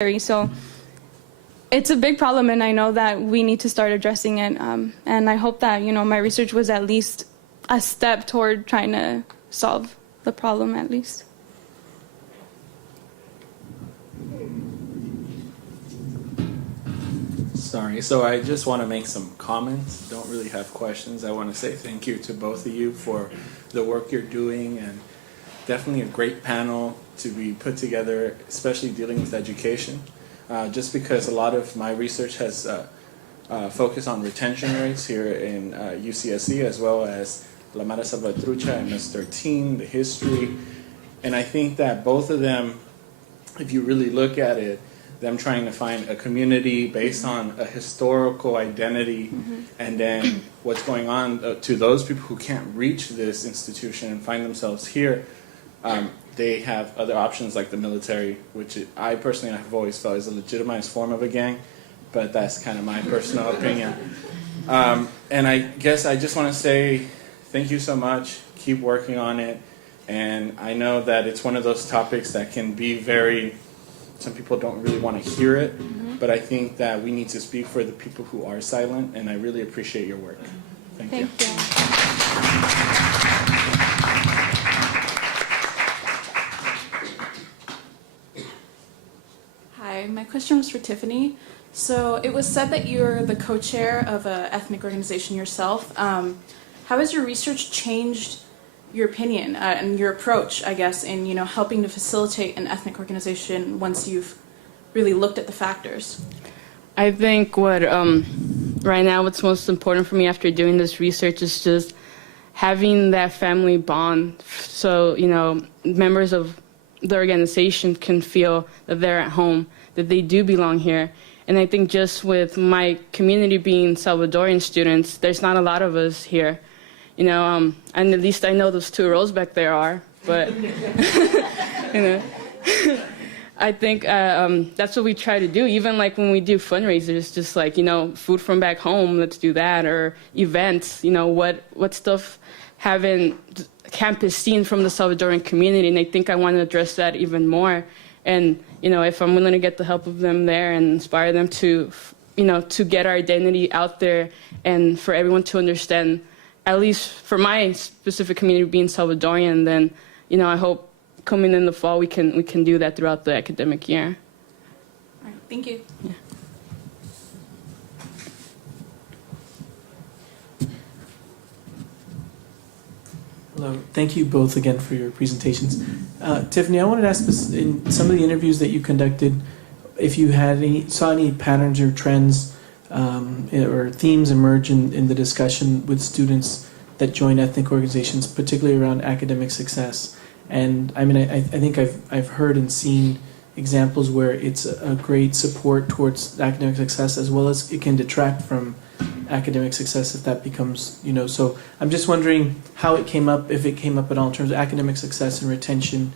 So it's a big problem, and I know that we need to start addressing it. And I hope that, my research was at least a step toward trying to solve the problem, at least. Sorry, so I just want to make some comments. Don't really have questions. I want to say thank you to both of you for the work you're doing, and definitely a great panel to be put together, especially dealing with education. Just because a lot of my research has focused on retention rates here in UCSC, as well as La Mara Salvatrucha and MS-13, the history. And I think that both of them, if you really look at it, them trying to find a community based on a historical identity, and then what's going on to those people who can't reach this institution and find themselves here, they have other options like the military, which I personally have always felt is a legitimized form of a gang, but that's kind of my personal opinion. And I guess I just want to say thank you so much. Keep working on it. And I know that it's one of those topics that can be some people don't really want to hear it, but I think that we need to speak for the people who are silent, and I really appreciate your work. Thank you. Hi, my question was for Tiffany. So it was said that you're the co-chair of an ethnic organization yourself. How has your research changed your opinion and your approach, I guess, in helping to facilitate an ethnic organization once you've really looked at the factors? I think right now what's most important for me after doing this research is just having that family bond, so members of the organization can feel that they're at home, that they do belong here. And I think just with my community being Salvadorian students, there's not a lot of us here. And at least I know those 2 rows back there are, but, I think that's what we try to do. Even like when we do fundraisers, just like, food from back home, let's do that, or events, what stuff haven't campus seen from the Salvadorian community, and I think I want to address that even more. And, if I'm willing to get the help of them there and inspire them to, to get our identity out there and for everyone to understand, at least for my specific community being Salvadorian, then, I hope coming in the fall we can do that throughout the academic year. All right, thank you. Yeah. Hello, thank you both again for your presentations. Tiffany, I wanted to ask, in some of the interviews that you conducted, if you saw any patterns or trends or themes emerge in the discussion with students that join ethnic organizations, particularly around academic success. And I mean, I think I've heard and seen examples where it's a great support towards academic success, as well as it can detract from academic success if that becomes, so I'm just wondering how it came up, if it came up at all in terms of academic success and retention,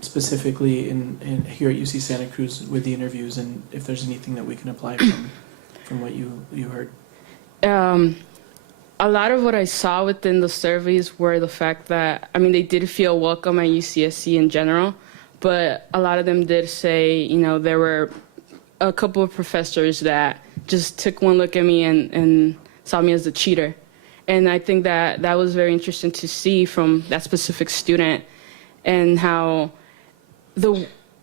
specifically in here at UC Santa Cruz with the interviews, and if there's anything that we can apply from what you heard. A lot of what I saw within the surveys were the fact that, they did feel welcome at UCSC in general, but a lot of them did say, there were a couple of professors that just took one look at me and saw me as a cheater. And I think that was very interesting to see from that specific student, and how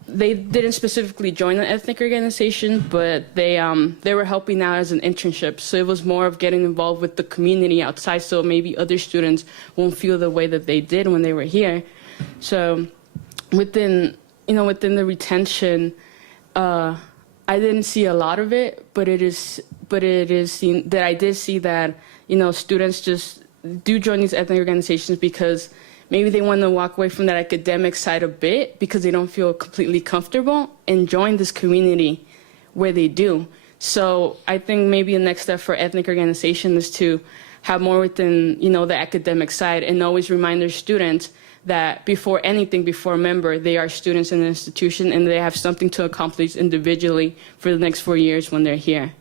they didn't specifically join an ethnic organization, but they were helping out as an internship. So it was more of getting involved with the community outside, so maybe other students won't feel the way that they did when they were here. So within the retention, I didn't see a lot of it, but it is seen that I did see that, students just do join these ethnic organizations because maybe they want to walk away from that academic side a bit because they don't feel completely comfortable and join this community where they do. So I think maybe the next step for ethnic organization is to have more within, the academic side, and always remind their students that before a member, they are students in an institution and they have something to accomplish individually for the next 4 years when they're here.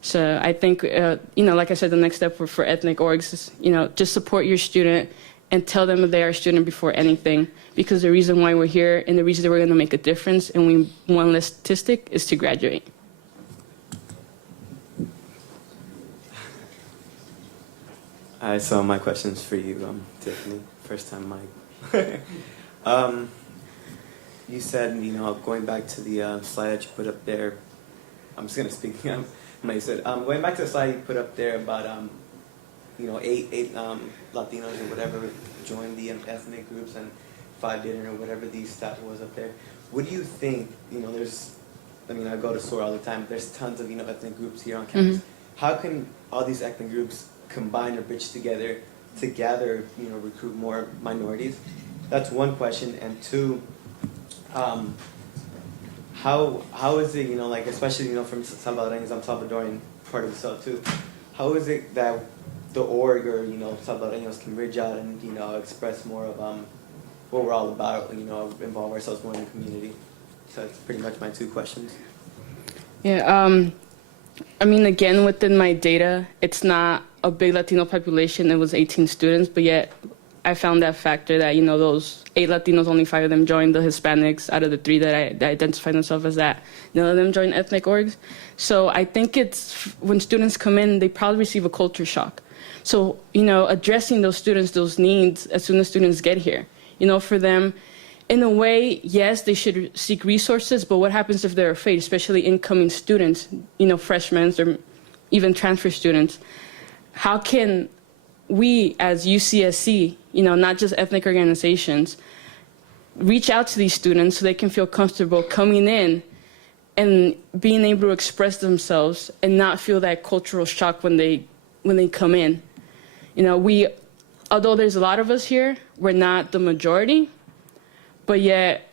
So I think, like I said, the next step for ethnic orgs is, just support your student and tell them that they are a student before anything, because the reason why we're here and the reason that we're going to make a difference and we one less statistic is to graduate. So my question's for you, Tiffany. First time mic. You said, going back to the slide that you put up there, I'm just gonna speak. You said going back to the slide you put up there about eight Latinos or whatever joined the ethnic groups and 5 didn't, or whatever the stat was up there. What do you think? I go to SOAR all the time. There's tons of ethnic groups here on campus. How can all these ethnic groups combine or bridge together to gather, recruit more minorities? That's one question. And two, how is it, especially, from Salvadoreños, I'm Salvadorian, part of the South too. How is it that the org or, Salvadoreños can bridge out and, express more of what we're all about, involve ourselves more in the community? So that's pretty much my 2 questions. Yeah, again, within my data, it's not a big Latino population. It was 18 students, but yet I found that factor that, those 8 Latinos, only 5 of them joined. The Hispanics, out of the 3 that identify themselves as that, none of them joined ethnic orgs. So I think it's, when students come in, they probably receive a culture shock. So, addressing those students, those needs, as soon as students get here, for them, in a way, yes, they should seek resources, but what happens if they're afraid, especially incoming students, freshmen or even transfer students? How can we as UCSC, not just ethnic organizations, reach out to these students so they can feel comfortable coming in and being able to express themselves and not feel that cultural shock when they come in? Although there's a lot of us here, we're not the majority, but yet,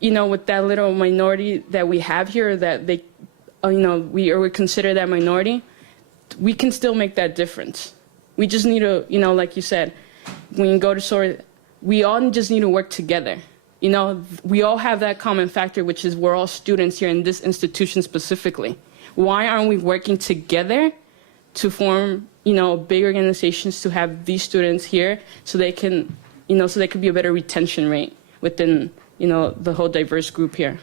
with that little minority that we have here, that they, we consider that minority, we can still make that difference. We just need to, like you said, when you go to SOAR, we all just need to work together. We all have that common factor, which is we're all students here in this institution specifically. Why aren't we working together to form, big organizations to have these students here so they can, so there could be a better retention rate within, the whole diverse group here?